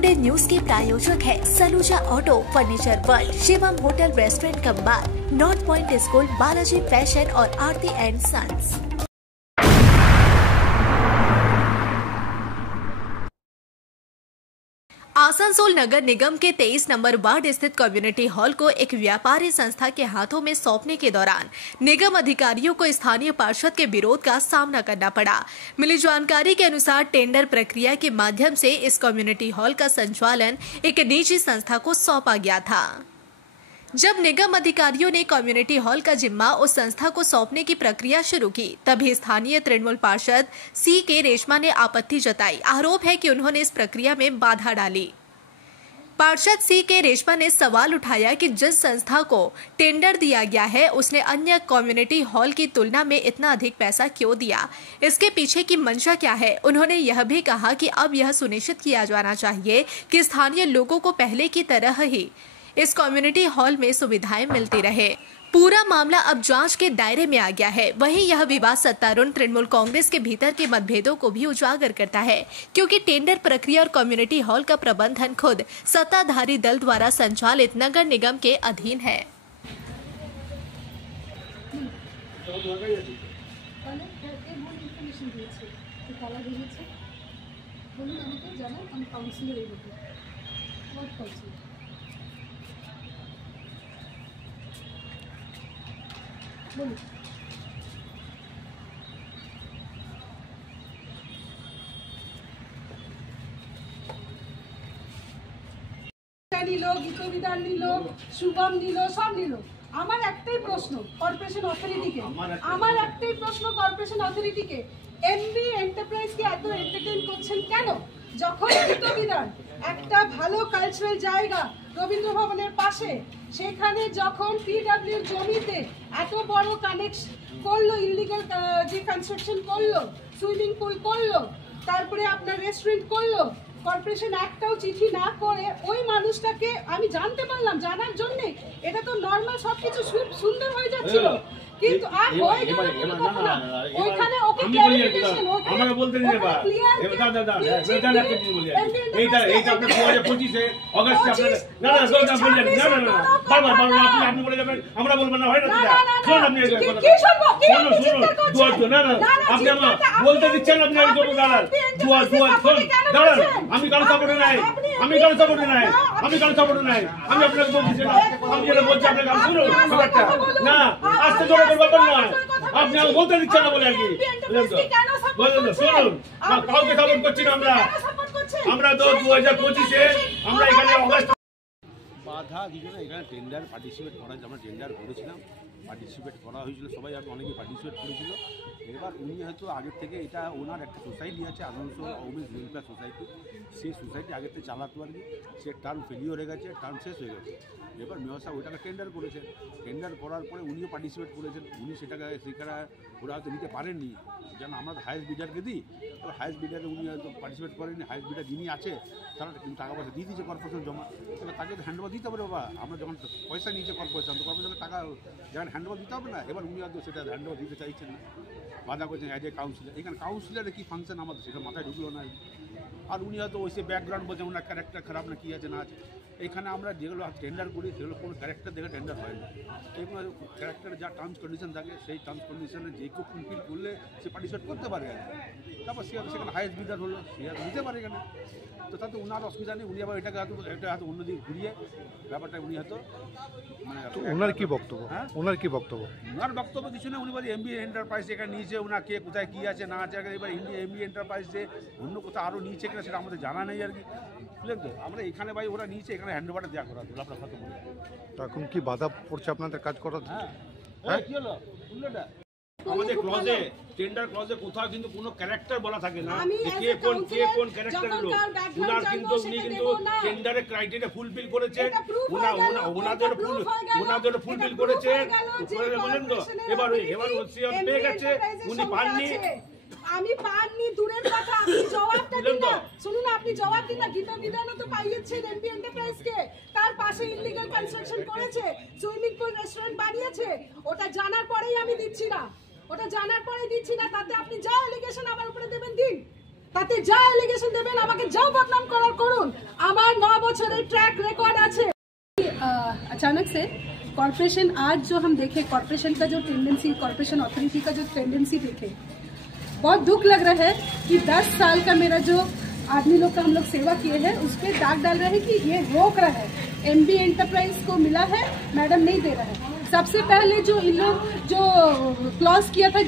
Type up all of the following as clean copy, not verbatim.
Today news के प्रायोजक है Saluja auto, furniture world, Shivam hotel restaurant cum bar, north point school, Balaji fashion और Aarti and sons. Asansol नगर निगम के 23 नंबर वार्ड स्थित कम्युनिटी हॉल को एक व्यापारी संस्था के हाथों में सौंपने के दौरान निगम अधिकारियों को स्थानीय पार्षद के विरोध का सामना करना पड़ा। मिली जानकारी के अनुसार टेंडर प्रक्रिया के माध्यम से इस कम्युनिटी हॉल का संचालन एक निजी संस्था को सौंपा गया था। जब निगम अधिकारियों ने कम्युनिटी हॉल का जिम्मा उस संस्था को सौंपने की प्रक्रिया शुरू की, तभी स्थानीय तृणमूल पार्षद C.K. रेशमा ने आपत्ति जताई। आरोप है कि उन्होंने इस प्रक्रिया में बाधा डाली। पार्षद C.K. रेशमा ने सवाल उठाया कि जिस संस्था को टेंडर दिया गया है उसने अन्य कम्युनिटी हॉल की तुलना में इतना अधिक पैसा क्यों दिया, इसके पीछे की मंशा क्या है। उन्होंने यह भी कहा कि अब यह सुनिश्चित किया जाना चाहिए कि स्थानीय लोगों को पहले की तरह ही इस कम्युनिटी हॉल में सुविधाएं मिलती रहे। पूरा मामला अब जांच के दायरे में आ गया है। वहीं यह विवाद सत्तारूढ़ तृणमूल कांग्रेस के भीतर के मतभेदों को भी उजागर करता है, क्योंकि टेंडर प्रक्रिया और कम्युनिटी हॉल का प्रबंधन खुद सत्ताधारी दल द्वारा संचालित नगर निगम के अधीन है। নিল, গীতবিদান নিল, শুভম নিল, সব নিল। আমার একটাই প্রশ্ন কর্পোরেশন অথরিটিকে এমবি এন্টারপ্রাইজকে এত এন্টারটেইন করছেন কেন? যখন গীতবিদান একটা ভালো কালচারাল জায়গা রবীন্দ্র ভবনের পাশে, সেখানে যখন পিডব্লিউর জমিতে এত বড় কানেকশন করলো, ইললিগাল যে কনস্ট্রাকশন করলো, সুইমিং পুল করলো, তারপরে আপনার রেস্টুরেন্ট করলো, কর্পোরেশন একটাও চিঠি না করে ওই মানুষটাকে আমি জানতে পারলাম, জানার জন্য এটা তো নর্মাল সবকিছু সুন্দর হয়ে যাচ্ছিল, কিন্তু আর হয়ে গেল না। ওইখানে ওকে ক্লিয়ারিফিকেশন আমরা বলতে দিন এবার দাদা এইটা আপনারা 2025 এ আগস্টে আপনারা না বললেন না বারবার আপনি বলে যাবেন, আমরা বলবো না, হয় না দাদা। শুনুন আপনি এই কথা কি শুনবো, শুনুন না আপনি আমার বলতে দিচ্ছেন, আপনি এই কথা দাঁড়ান দাঁড়ান। আমি কারো সাপোর্টে নাই, আমি আপনাকে বলছি না, আমি যেটা বলছি আপনাকে শুনুন ব্যাপারটা না, আস্তে জোরে ব্যাপার নয়, আপনি আমাকে বলতে দিচ্ছেন না বলে আর কি বলুন। শুনুন না, কাউকে সাপোর্ট করছি না আমরা তো 2025 এ আমরা এখানে অগস্ট বাধা দিল না। এখানে টেন্ডার পার্টিসিপেট করা, আমরা টেন্ডার করেছিলাম, পার্টিসিপেট করা হয়েছিল, সবাই আর অনেকেই পার্টিসিপেট করেছিল। এবার উনি হয়তো আগের থেকে এটা ওনার একটা সোসাইটি আছে, আসানসোল ওমেন্স ওয়েলফেয়ার সোসাইটি, সেই সোসাইটি আগের থেকে চালাতে পারেনি, সে টার্ম ফেলিওর হয়ে গেছে, টার্ম শেষ হয়ে গেছে। এবার মেয়র সাহেব ওইটাকে টেন্ডার করেছেন, টেন্ডার করার পরে উনিও পার্টিসিপেট করেছেন, উনি সেখানে ওরা হয়তো নিতে পারেননি, যেন আমরা তো হায়েস্ট বিডারকে দিই, তো হায়েস্ট বিডারে উনি হয়তো পার্টিসিপেট করেননি। হায়েস্ট বিডার যিনি আছে তারা কিন্তু টাকা পয়সা দিয়ে দিয়েছে কর্পোরেশন জমা, এবার তাকে তো হ্যান্ডওভার দিতে হবে। বাবা আমরা যখন পয়সা নিয়েছে কর্পোরেশন, তো কর্পোরেশনকে টাকা যেমন হ্যান্ডওভার দিতে হবে না। এবার উনি হয়তো সেটা হ্যান্ডওভার দিতে চাইছেন না, বাধা করছেন অ্যাজ এ কাউন্সিলর। এখানে কাউন্সিলরের কী ফাংশন আমাদের সেটা মাথায় ঢুকলো না। আর উনি হয়তো ওই সে ব্যাকগ্রাউন্ড বলছেন ওনার ক্যারেক্টার খারাপ না কী আছে না আছে। এখানে আমরা যেগুলো টেন্ডার করি সেগুলো কোনো ক্যারেক্টার দেখে টেন্ডার হয় না, এগুলো ক্যারেক্টারে যা টার্মস কন্ডিশন থাকে সেই টার্মস কন্ডিশনে যে কেউ ফুলফিল করলে সে পার্টিসিপেট করতে পারে। তারপর সে সেখানে হায়েস্ট বিডার হলো, সে হয়তো নিতে পারে এখানে, তো তাতে ওনার অসুবিধা নেই। উনি আবার এটাকে হয়তো অন্যদিকে ঘুরিয়ে ব্যাপারটা উনি হয়তো মানে ওনার কি বক্তব্য? হ্যাঁ ওনার কি বক্তব্য? ওনার বক্তব্য কিছু না, উনি বলে এমবি এন্টারপ্রাইজ এখানে নিয়েছে, ওনার কে কোথায় কী আছে না আছে। এবার এমবি এন্টারপ্রাইজ যে অন্য কোথাও আরও নিয়েছে কিনা সেটা আমাদের জানা নেই আর কি, বুঝলেন তো। আমরা এখানে ভাই ওরা নিয়েছে, এখানে হ্যান্ডওভারটা দেওয়া করা হলো, আপনার কথা বলে। এখন কি বাধা পড়ছে আপনাদের কাজ করার? হ্যাঁ কী হলো শুনলেটা আমাদের ক্লজে, টেন্ডার ক্লজে কোথাও কিন্তু কোনো ক্যারেক্টার বলা থাকে না, কে কোন ক্যারেক্টার হলো। উনি কিন্তু টেন্ডারের ক্রাইটেরিয়া ফুলফিল করেছেন, ওনাদের ফুলফিল করেছেন, বলেন তো। এবার পেয়ে গেছে, উনি পাননি, আমি পাননি দূরের কথা, আপনি জবাবটা দিন না। শুনুন, আপনি জবাব দিন না। গীতবিদানও তো পাইয়েছেন এমবি এন্টারপ্রাইজকে, তার পাশে ইললিগাল কনস্ট্রাকশন করেছে, সুইমিং পুল রেস্টুরেন্ট বানিয়েছে। ওটা জানার পরেই আমি দিচ্ছি না, তাতে আপনি যা এলিগেশন আমার উপরে দেবেন দিন, তাতে যা এলিগেশন দেবেন আমাকে যাও বদনাম করার করুন, আমার 9 বছরের ট্র্যাক রেকর্ড আছে। अचानक से कॉर्पोरेशन आज जो हम देखे, कॉर्पोरेशन का जो टेंडेंसी, कॉर्पोरेशन अथॉरिटी का जो टेंडेंसी देखे, बहुत दुख लग रहा है कि 10 साल का मेरा जो आदमी लोग का हम लोग सेवा किए हैं उस पर दाग डाल रहे हैं कि ये रोक रहा है। एमबी एंटरप्राइज को मिला है, मैडम नहीं दे रहा है। सबसे पहले जो इन लोग जो क्लॉज किया था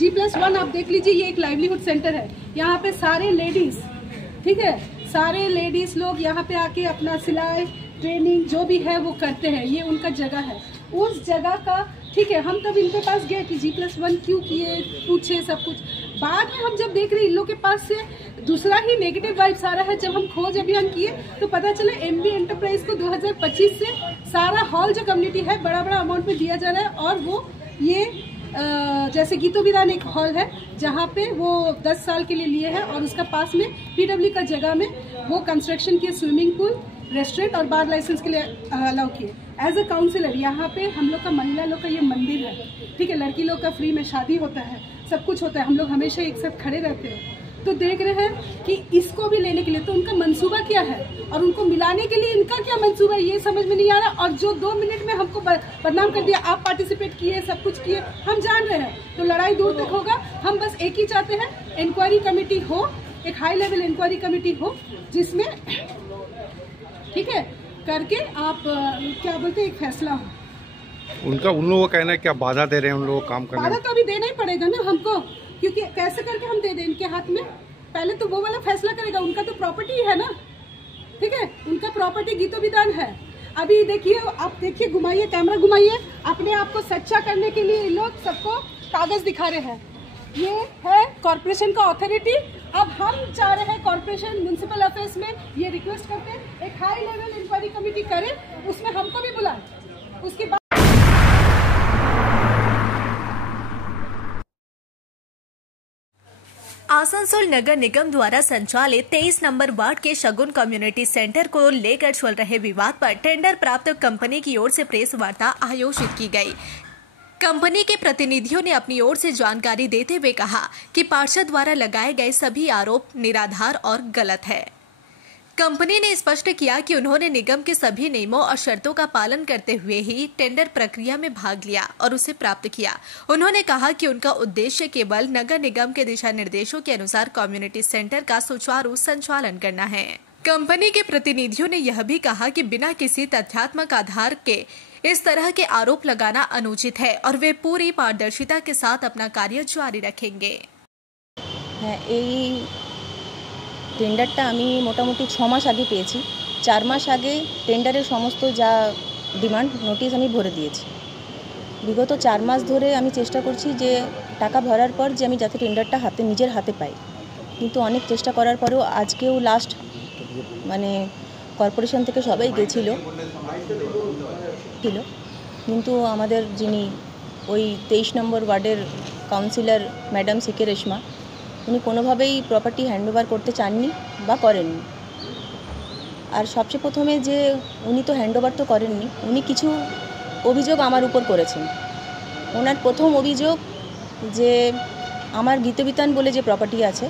G+1 आप देख लीजिए, ये एक लाइवलीहुड सेंटर है। यहाँ पे सारे लेडीज, ठीक है, सारे लेडीज लोग यहाँ पे आके अपना सिलाई ट्रेनिंग जो भी है वो करते हैं, ये उनका जगह है। उस जगह का ठीक है, हम तब इनके पास गए कि G+1 क्यों किए, पूछे सब कुछ। बाद में हम जब देख रहे इन लोग के पास से दूसरा ही नेगेटिव वाइब्स आ रहा है। जब हम खोज अभियान किए तो पता चला एमबी एंटरप्राइज को 2025 से सारा हॉल जो कम्युनिटी है बड़ा बड़ा अमाउंट में दिया जा रहा है, और वो ये जैसे गीतो विदान एक हॉल है जहाँ पे वो 10 साल के लिए लिए है, और उसका पास में PW का जगह में वो कंस्ट्रक्शन किए, स्विमिंग पूल, रेस्टोरेंट और बार लाइसेंस के लिए अलाउ किए। एज अ काउंसिलर यहाँ पे हम लोग का महिला लोग का ये मंदिर है, ठीक है, लड़की लोग का फ्री में शादी होता है, सब कुछ होता है, हम लोग हमेशा एक साथ खड़े रहते हैं। तो देख रहे हैं कि इसको भी लेने के लिए तो उनका मंसूबा क्या है और उनको मिलाने के लिए इनका क्या मंसूबा है, ये समझ में नहीं आ रहा। और जो 2 मिनट में हमको बदनाम कर दिया, आप पार्टिसिपेट किए, सब कुछ किए, हम जान रहे हैं, तो लड़ाई दूर तक होगा। हम बस एक ही चाहते हैं, इंक्वायरी कमेटी हो, एक हाई लेवल इंक्वायरी कमेटी हो जिसमें ठीक है करके आप क्या बोलते हैं एक फैसला हो। उन लोगों का कहना है क्या बाधा दे रहे हैं उन लोगों को काम करने में? बाधा तो अभी देना ही पड़ेगा ना हमको, क्योंकि कैसे करके हम दे दें इनके हाथ में, पहले तो वो वाला फैसला करेगा। उनका तो प्रॉपर्टी है ना, ठीक है, उनका प्रॉपर्टी गीतो विदान है। अभी देखिए, आप देखिए, घुमाइए, कैमरा घुमाइए, अपने आप को सच्चा करने के लिए लोग सबको कागज दिखा रहे हैं। ये है कॉर्पोरेशन का अथॉरिटी। अब हम चाह रहे हैं कॉर्पोरेशन म्युनिसिपल अफेयर्स में ये रिक्वेस्ट करते हैं एक हाई लेवल इंक्वायरी कमेटी करे, उसमें हमको भी बुलाए। उसके बाद आसनसोल नगर निगम द्वारा संचालित 23 नंबर वार्ड के शगुन कम्युनिटी सेंटर को लेकर चल रहे विवाद पर टेंडर प्राप्त कंपनी की ओर से प्रेस वार्ता आयोजित की गई। कंपनी के प्रतिनिधियों ने अपनी ओर से जानकारी देते हुए कहा कि पार्षद द्वारा लगाए गए सभी आरोप निराधार और गलत है। कंपनी ने स्पष्ट किया कि उन्होंने निगम के सभी नियमों और शर्तों का पालन करते हुए ही टेंडर प्रक्रिया में भाग लिया और उसे प्राप्त किया। उन्होंने कहा कि उनका उद्देश्य केवल नगर निगम के दिशा निर्देशों के अनुसार कम्युनिटी सेंटर का सुचारू संचालन करना है। कंपनी के प्रतिनिधियों ने यह भी कहा कि बिना किसी तथ्यात्मक आधार के इस तरह के आरोप लगाना अनुचित है और वे पूरी पारदर्शिता के साथ अपना कार्य जारी रखेंगे। টেন্ডারটা আমি মোটামুটি 6 মাস আগে পেয়েছি। 4 মাস আগে টেন্ডারের সমস্ত যা ডিমান্ড নোটিশ আমি ভরে দিয়েছি। বিগত 4 মাস ধরে আমি চেষ্টা করছি যে টাকা ভরার পর যে আমি যাতে টেন্ডারটা নিজের হাতে পাই, কিন্তু অনেক চেষ্টা করার পরেও আজকেও লাস্ট মানে কর্পোরেশন থেকে সবাই গেছিল, কিন্তু আমাদের যিনি ওই 23 নম্বর ওয়ার্ডের কাউন্সিলর ম্যাডাম সিকে রেশমা, উনি কোনোভাবেই প্রপার্টি হ্যান্ডওভার করতে চাননি বা করেননি। আর সবচেয়ে প্রথমে যে উনি তো হ্যান্ডওভার তো করেননি, উনি কিছু অভিযোগ আমার উপর করেছেন। ওনার প্রথম অভিযোগ যে আমার গীতবিতান বলে যে প্রপার্টি আছে,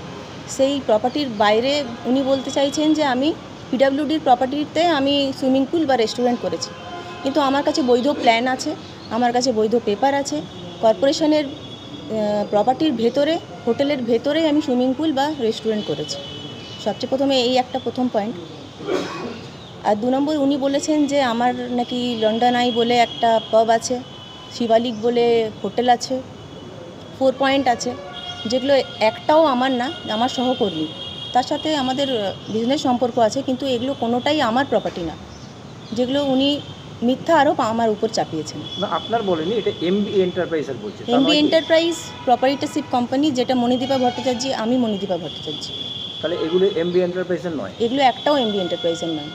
সেই প্রপার্টির বাইরে উনি বলতে চাইছেন যে আমি পিডব্লিউডির প্রপার্টিতে আমি সুইমিং পুল বা রেস্টুরেন্ট করেছি, কিন্তু আমার কাছে বৈধ প্ল্যান আছে, আমার কাছে বৈধ পেপার আছে। কর্পোরেশনের প্রপার্টির ভেতরে, হোটেলের ভেতরে আমি সুইমিং পুল বা রেস্টুরেন্ট করেছি। সবচেয়ে প্রথমে এই একটা প্রথম পয়েন্ট। আর 2 নম্বর উনি বলেছেন যে আমার নাকি লন্ডন আই বলে একটা পাব আছে, শিবালিক বলে হোটেল আছে, 4 পয়েন্ট আছে, যেগুলো একটাও আমার না, আমার সহকর্মী, তার সাথে আমাদের বিজনেস সম্পর্ক আছে, কিন্তু এগুলো কোনোটাই আমার প্রপার্টি না, যেগুলো উনি মিথ্যা আরোপ আমার উপর চাপিয়েছেন। না, আপনার বলেনি, এটা এমবি এন্টারপ্রাইজের বলছে। এমবি এন্টারপ্রাইজ প্রপার্টিশিপ কোম্পানি, যেটা মণিদীপা ভট্টাচার্য, আমি মণিদীপা ভট্টাচার্য। তাহলে এগুলো এমবি এন্টারপ্রাইজের নয়? এগুলো একটাও এমবি এন্টারপ্রাইজের নয়।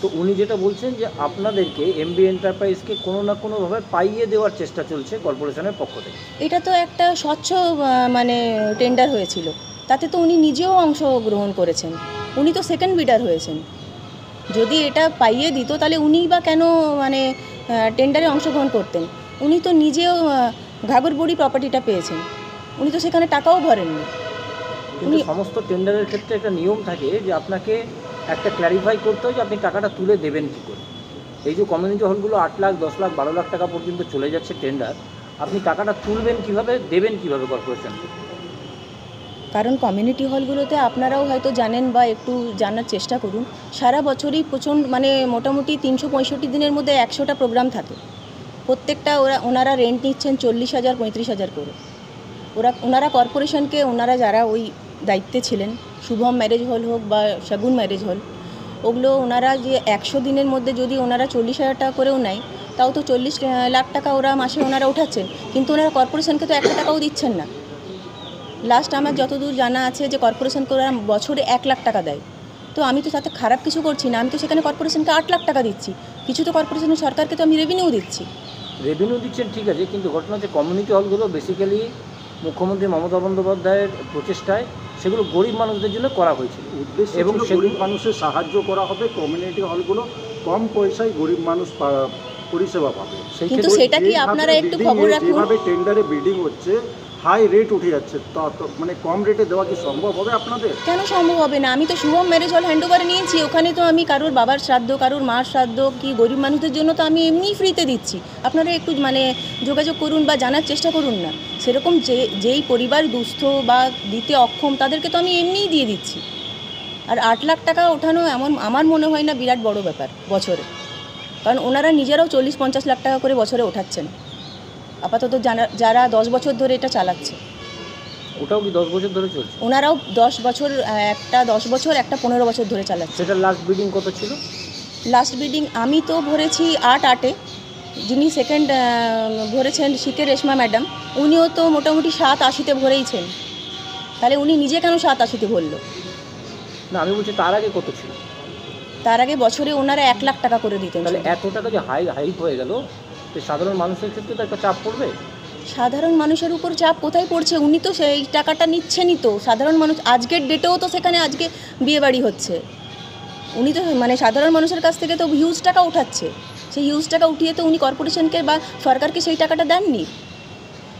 তো উনি যেটা বলছেন যে আপনাদেরকে এমবি এন্টারপ্রাইজকে কোনো না কোনোভাবে পাইয়ে দেওয়ার চেষ্টা চলছে কর্পোরেশনের পক্ষ থেকে। এটা তো একটা স্বচ্ছ মানে টেন্ডার হয়েছিল, তাতে তো উনি নিজেও অংশগ্রহণ করেছেন, উনি তো সেকেন্ড বিডার হয়েছেন। যদি এটা পাইয়ে দিত তাহলে উনি বা কেন মানে টেন্ডারে অংশগ্রহণ করতেন? উনি তো নিজেও ঘাগরবড়ি প্রপার্টিটা পেয়েছেন, উনি তো সেখানে টাকাও ভরেননি। কিন্তু সমস্ত টেন্ডারের ক্ষেত্রে একটা নিয়ম থাকে যে আপনাকে একটা ক্ল্যারিফাই করতে হয় যে আপনি টাকাটা তুলে দেবেন কী করে। এই যে কমিউনিটি হলগুলো 8 লাখ 10 লাখ 12 লাখ টাকা পর্যন্ত চলে যাচ্ছে টেন্ডার, আপনি টাকাটা তুলবেন কিভাবে, দেবেন কিভাবে কর্পোরেশনকে? কারণ কমিউনিটি হলগুলোতে আপনারাও হয়তো জানেন বা একটু জানার চেষ্টা করুন, সারা বছরই প্রচণ্ড মানে মোটামুটি 365 দিনের মধ্যে 100টা প্রোগ্রাম থাকে। প্রত্যেকটা ওনারা রেন্ট নিচ্ছেন 40,000 35,000 করে। ওনারা কর্পোরেশনকে, ওনারা যারা ওই দায়িত্বে ছিলেন, শুভম ম্যারেজ হল হোক বা শাগুন ম্যারেজ হল, ওগুলো ওনারা যে 100 দিনের মধ্যে যদি ওনারা 40,000 টাকা করেও নেয়, তাও তো 40 লাখ টাকা ওরা মাসে ওনারা উঠাচ্ছেন, কিন্তু ওনারা কর্পোরেশনকে তো 1 টাকাও দিচ্ছেন না। লাস্ট আমার যতদূর জানা আছে যে কর্পোরেশনকে ওরা বছরে 1 লাখ টাকা দেয়। তো আমি তো তাতে খারাপ কিছু করছি না, আমি তো সেখানে কর্পোরেশনকে 8 লাখ টাকা দিচ্ছি, কিছু তো কর্পোরেশনের সরকারকে তো আমি রেভিনিউ দিচ্ছি। রেভিনিউ দিচ্ছেন ঠিক আছে, কিন্তু ঘটনা হচ্ছে কমিউনিটি হলগুলো বেসিক্যালি মুখ্যমন্ত্রী মমতা বন্দ্যোপাধ্যায়ের প্রচেষ্টায় সেগুলো গরিব মানুষদের জন্য করা হয়েছিল, উদ্দেশ্য এবং ছিল গরিব মানুষের সাহায্য করা হবে, কমিউনিটি হলগুলো কম পয়সায় গরিব মানুষ পরিষেবা পাবে। কিন্তু সেটা কি আপনারা একটু খবর রাখুন? যেভাবে টেন্ডারে বিডিং হচ্ছে, হাই রেট উঠে যাচ্ছে, তো মানে কম রেটে দেওয়া কি সম্ভব হবে আপনাদের? কেন সম্ভব হবে না? আমি তো শুভম ম্যারেজ হল হ্যান্ডওভারে নিয়েছি, ওখানে তো আমি কারোর বাবার শ্রাদ্ধ, কারোর মার শ্রাদ্ধ, কি গরিব মানুষদের জন্য তো আমি এমনিই ফ্রিতে দিচ্ছি। আপনারা একটু মানে যোগাযোগ করুন বা জানার চেষ্টা করুন না। সেরকম যেই পরিবার দুস্থ বা দিতে অক্ষম, তাদেরকে তো আমি এমনিই দিয়ে দিচ্ছি। আর 8 লাখ টাকা ওঠানো এমন আমার মনে হয় না বিরাট বড় ব্যাপার বছরে, কারণ ওনারা নিজেরাও 40-50 লাখ টাকা করে বছরে ওঠাচ্ছেন আপাতত, যারা 10 বছর ধরে এটা চালাচ্ছে। ওটাও কি 10 বছর ধরে চলছে? ওনারাও 10 বছর, একটা 10 বছর, একটা 15 বছর ধরে চালাচ্ছে। সেটা লাস্ট বিডিং কত ছিল? লাস্ট বিডিং আমি তো ভরেছি 8-8-এ, যিনি সেকেন্ড ভরেছেন শিকে রেশমা ম্যাডাম, উনিও তো মোটামুটি 7-80-তে ভরেইছেন। তাহলে উনি নিজে কেন 7-80-তে ভরল? না, আমি বলছি তার আগে কত ছিল? তার আগে বছরে ওনারা 1 লাখ টাকা করে দিতেন। তাহলে এত টাকা যে হাইপ হয়ে গেল, তো সাধারণ মানুষের ক্ষেত্রে তো একটা চাপ পড়বে। সাধারণ মানুষের উপর চাপ কোথায় পড়ছে? উনি তো সেই টাকাটা নিচ্ছেনই তো। সাধারণ মানুষ আজকের ডেটেও তো সেখানে আজকে বিয়েবাড়ি হচ্ছে, উনি তো মানে সাধারণ মানুষের কাছ থেকে তো হিউজ টাকা উঠাচ্ছে। সেই হিউজ টাকা উঠিয়ে তো উনি কর্পোরেশনকে বা সরকারকে সেই টাকাটা দেননি।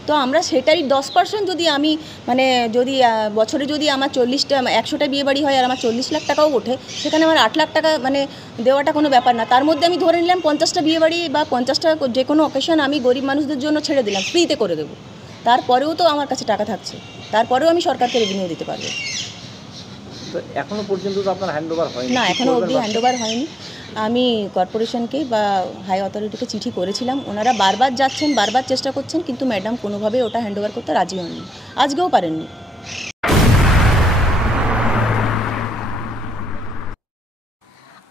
তো আমরা সেটারই 10% যদি আমি মানে যদি বছরে যদি আমার 100টা বিয়েবাড়ি হয় আর আমার 40 লাখ টাকাও ওঠে, সেখানে আমার 8 লাখ টাকা মানে দেওয়াটা কোনো ব্যাপার না। তার মধ্যে আমি ধরে নিলাম 50টা বিয়েবাড়ি বা 50টা যে কোনো অকেশন আমি গরিব মানুষদের জন্য ছেড়ে দিলাম, ফ্রিতে করে দেবো। তারপরেও তো আমার কাছে টাকা থাকছে, তারপরেও আমি সরকারকে রেভিনিউ দিতে পারবো। তো এখনো পর্যন্ত তো আপনার হ্যান্ডওভার হয়নি? না, এখনও অবধি হ্যান্ডওভার হয়নি। আমি কর্পোরেশনকে বা হাই অথরিটিকে চিঠি করেছিলাম, ওনারা বারবার যাচ্ছেন, বারবার চেষ্টা করছেন, কিন্তু ম্যাডাম কোনোভাবেই ওটা হ্যান্ডওভার করতে রাজি হননি, আজকেও পারেননি।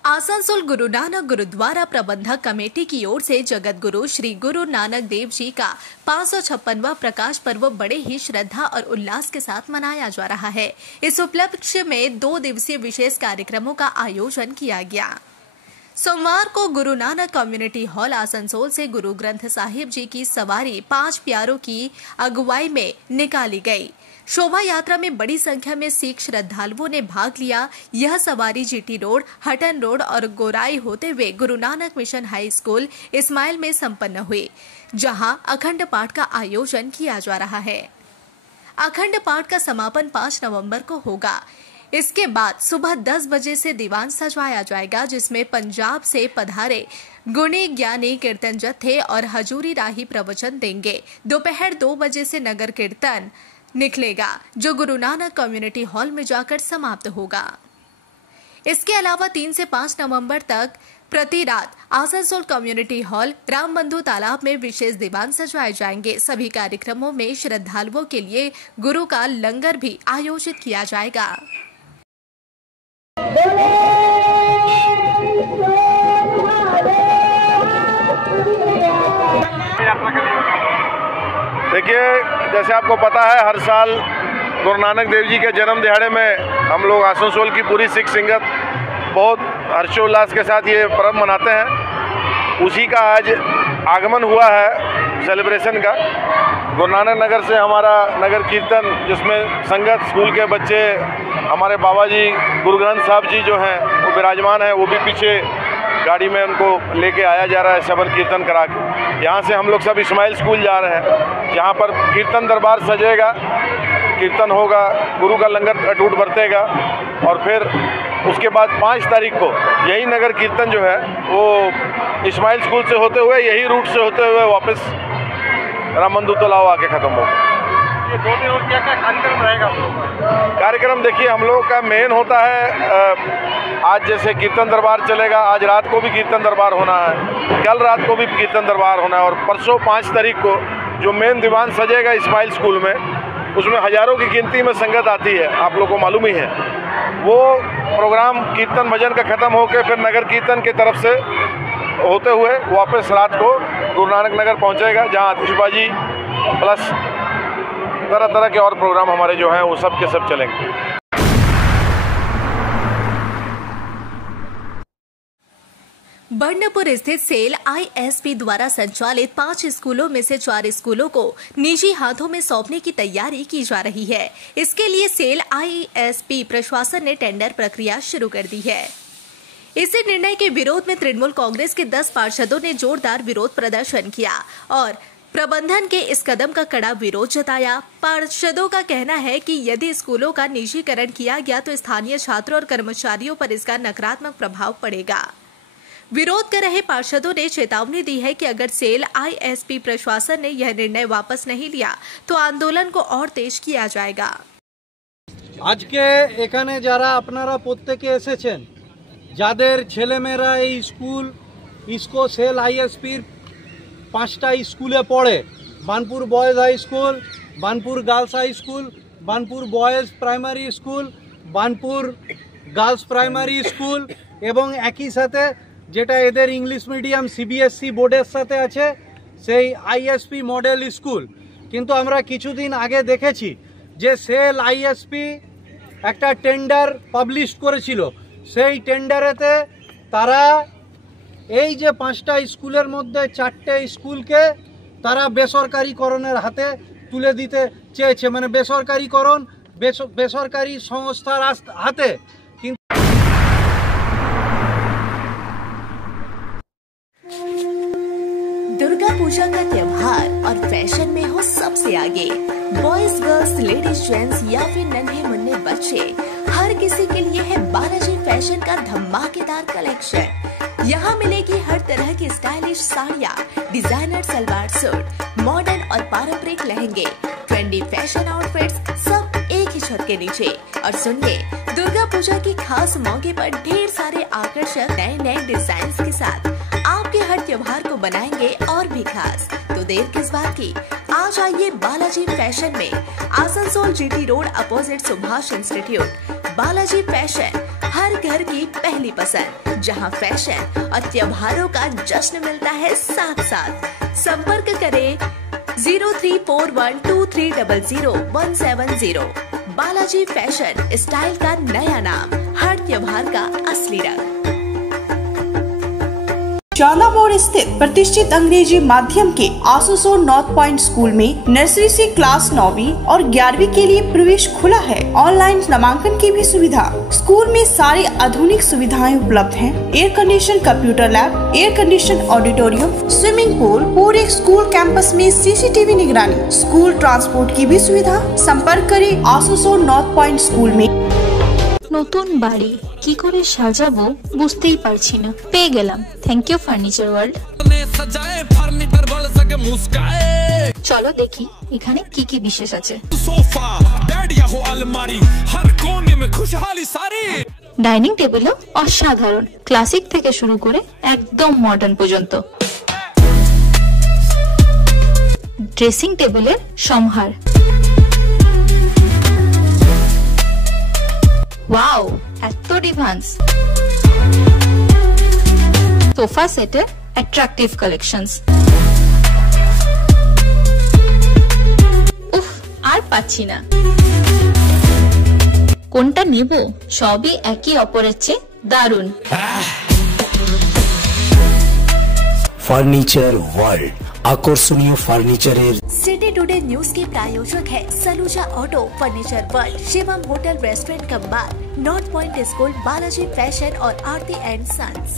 आसनसोल गुरु नानक गुरुद्वारा प्रबंधक कमेटी की ओर से जगत गुरु श्री गुरु नानक देव जी का 556वां प्रकाश पर्व बड़े ही श्रद्धा और उल्लास के साथ मनाया जा रहा है। इस उपलक्ष्य में 2 दिवसीय विशेष कार्यक्रमों का आयोजन किया गया। सोमवार को गुरु नानक कम्युनिटी हॉल आसनसोल से गुरु ग्रंथ साहिब जी की सवारी 5 प्यारों की अगुवाई में निकाली गई। शोभा यात्रा में बड़ी संख्या में सिख श्रद्धालुओं ने भाग लिया। यह सवारी जीटी रोड, हटन रोड और गोराई होते हुए Guru Nanak mission high school Ismail में संपन्न हुई, जहां अखंड पाठ का आयोजन किया जा रहा है। अखंड पाठ का समापन 5 नवंबर को होगा। इसके बाद सुबह 10 बजे से दीवान सजवाया जाएगा, जिसमें पंजाब से पधारे गुणी ज्ञानी कीर्तन जत्थे और हजूरी राही प्रवचन देंगे। दोपहर 2 बजे से नगर कीर्तन निकलेगा, जो गुरु नानक कम्युनिटी हॉल में जाकर समाप्त होगा। इसके अलावा 3 से 5 नवंबर तक प्रति रात आसनसोल कम्युनिटी हॉल राम बंधु तालाब में विशेष दीवान सजवाए जाएंगे। सभी कार्यक्रमों में श्रद्धालुओं के लिए गुरु का लंगर भी आयोजित किया जाएगा। देखिए, जैसे आपको पता है, हर साल गुरु नानक देव जी के जन्म दिहाड़े में हम लोग आसनसोल की पूरी सिख संगत बहुत हर्षोल्लास के साथ ये पर्व मनाते हैं। उसी का आज आगमन हुआ है सेलिब्रेशन का। गुरु नानक नगर से हमारा नगर कीर्तन, जिसमें संगत, स्कूल के बच्चे, हमारे बाबा जी गुरु ग्रंथ साहब जी जो हैं वो विराजमान हैं, वो भी पीछे गाड़ी में उनको लेके आया जा रहा है शबन कीर्तन करा के। यहाँ से हम लोग सब इस्माइल स्कूल जा रहे हैं, जहाँ पर कीर्तन दरबार सजेगा, कीर्तन होगा, गुरु का लंगर अटूट बरतेगा और फिर उसके बाद 5 तारीख को यही नगर कीर्तन जो है वो इस्माइल स्कूल से होते हुए यही रूट से होते हुए वापस राम मंदिर तलाव आके ख़त्म होगा। ये 2 दिन और क्या क्या कार्यक्रम रहेगा? कार्यक्रम देखिए, हम लोगों का मेन होता है आज जैसे कीर्तन दरबार चलेगा, आज रात को भी कीर्तन दरबार होना है, कल रात को भी कीर्तन दरबार होना है और परसों 5 तारीख को जो मेन दीवान सजेगा इस्माइल स्कूल में, उसमें हज़ारों की गिनती में संगत आती है, आप लोगों को मालूम ही है। वो प्रोग्राम कीर्तन भजन का ख़त्म होकर फिर नगर कीर्तन की तरफ से होते हुए वापस रात को गुरु नानक नगर पहुंचेगा, जहां आतिशबाजी प्लस तरह तरह के और प्रोग्राम हमारे जो हैं वो सब के सब चलेंगे। बर्नपुर स्थित सेल ISP द्वारा संचालित 5 स्कूलों में से 4 स्कूलों को निजी हाथों में सौंपने की तैयारी की जा रही है। इसके लिए सेल ISP प्रशासन ने टेंडर प्रक्रिया शुरू कर दी है। इसी निर्णय के विरोध में तृणमूल कांग्रेस के 10 पार्षदों ने जोरदार विरोध प्रदर्शन किया और प्रबंधन के इस कदम का कड़ा विरोध जताया। पार्षदों का कहना है कि यदि स्कूलों का निजीकरण किया गया तो स्थानीय छात्रों और कर्मचारियों पर इसका नकारात्मक प्रभाव पड़ेगा। विरोध कर रहे पार्षदों ने चेतावनी दी है कि अगर सेल ISP प्रशासन ने यह निर्णय वापस नहीं लिया तो आंदोलन को और तेज किया जाएगा। আজকে এখানে যারা আপনারা প্রত্যেকে এসেছেন, যাদের ছেলেমেয়েরা এই স্কুল ইসকো সেল ISPর 5টা স্কুলে পড়ে, Banpur boys high school, Banpur girls high school, Banpur boys primary school, Banpur girls primary school এবং একই সাথে যেটা এদের ইংলিশ মিডিয়াম CBSE বোর্ডের সাথে আছে সেই ISP মডেল স্কুল। কিন্তু আমরা কিছুদিন আগে দেখেছি যে সেল ISP একটা টেন্ডার পাবলিশ করেছিল, সেই টেন্ডারেতে তারা এই যে 5টা স্কুলের মধ্যে 4টে স্কুলকে তারা বেসরকারিকরণের হাতে তুলে দিতে চেয়েছে, মানে বেসরকারিকরণ বেসরকারি সংস্থার হাতে। दुर्गा पूजा का त्योहार और फैशन में हो सबसे आगे। बॉयज, गर्ल्स, लेडीज, जेंट्स या फिर नन्हे मुन्ने बच्चे, हर किसी के लिए है बालाजी फैशन का धमाकेदार कलेक्शन। यहाँ मिलेगी हर तरह की स्टाइलिश साड़ियाँ, डिजाइनर सलवार सूट, मॉडर्न और पारंपरिक लहंगे, ट्रेंडी फैशन आउटफिट्स, सब एक ही छत के नीचे। और सुनिए, दुर्गा पूजा की खास मौके पर ढेर सारे आकर्षक नए नए डिजाइन के साथ आपके हर त्योहार को बनाएंगे और भी खास। तो देर किस बात की, आज आइए बालाजी फैशन में, Asansol GT road opposite Subhash institute. Balaji fashion हर घर की पहली पसंद, जहां फैशन और त्योहारों का जश्न मिलता है साथ साथ। संपर्क करें 034123000170। बालाजी फैशन, स्टाइल का नया नाम, हर त्योहार का असली रंग। शाला मोड़ स्थित प्रतिष्ठित अंग्रेजी माध्यम के आसनसोल नॉर्थ पॉइंट स्कूल में नर्सरी से क्लास 9वीं और 11वीं के लिए प्रवेश खुला है। ऑनलाइन नामांकन की भी सुविधा। स्कूल में सारी आधुनिक सुविधाएं उपलब्ध हैं। Air condition computer lab, air condition auditorium, swimming pool, पूरे स्कूल कैंपस में CCTV निगरानी, स्कूल ट्रांसपोर्ट की भी सुविधा। संपर्क करें आसनसोल नॉर्थ पॉइंट स्कूल में। নতুন বাড়ি কি করে সাজাবো বুঝতেই পারছি না, পেয়ে গেলাম থ্যাংক ইউ ফার্নিচার ওয়ার্ল্ড। চলো দেখি এখানে কি কি বিশেষ আছে। ডাইনিং টেবিলও অসাধারণ, ক্লাসিক থেকে শুরু করে একদম মডার্ন পর্যন্ত। ড্রেসিং টেবিলের সম্ভার, ওয়াও এত ডিভান্স। সোফা সেটের অ্যাট্রাকটিভ কালেকশনস। উফ, আর পাচ্ছি না, কোনটা নেব? সবই একই অপরের চেয়ে দারুণ। ফার্নিচার ওয়ার্ল্ড, আকর্ষণীয় ফার্নিচারের। सिटी टुडे न्यूज के प्रायोजक है Saluja auto, furniture world, Shivam hotel restaurant cum bar, north point school, Balaji fashion और आरती एंड सन्स।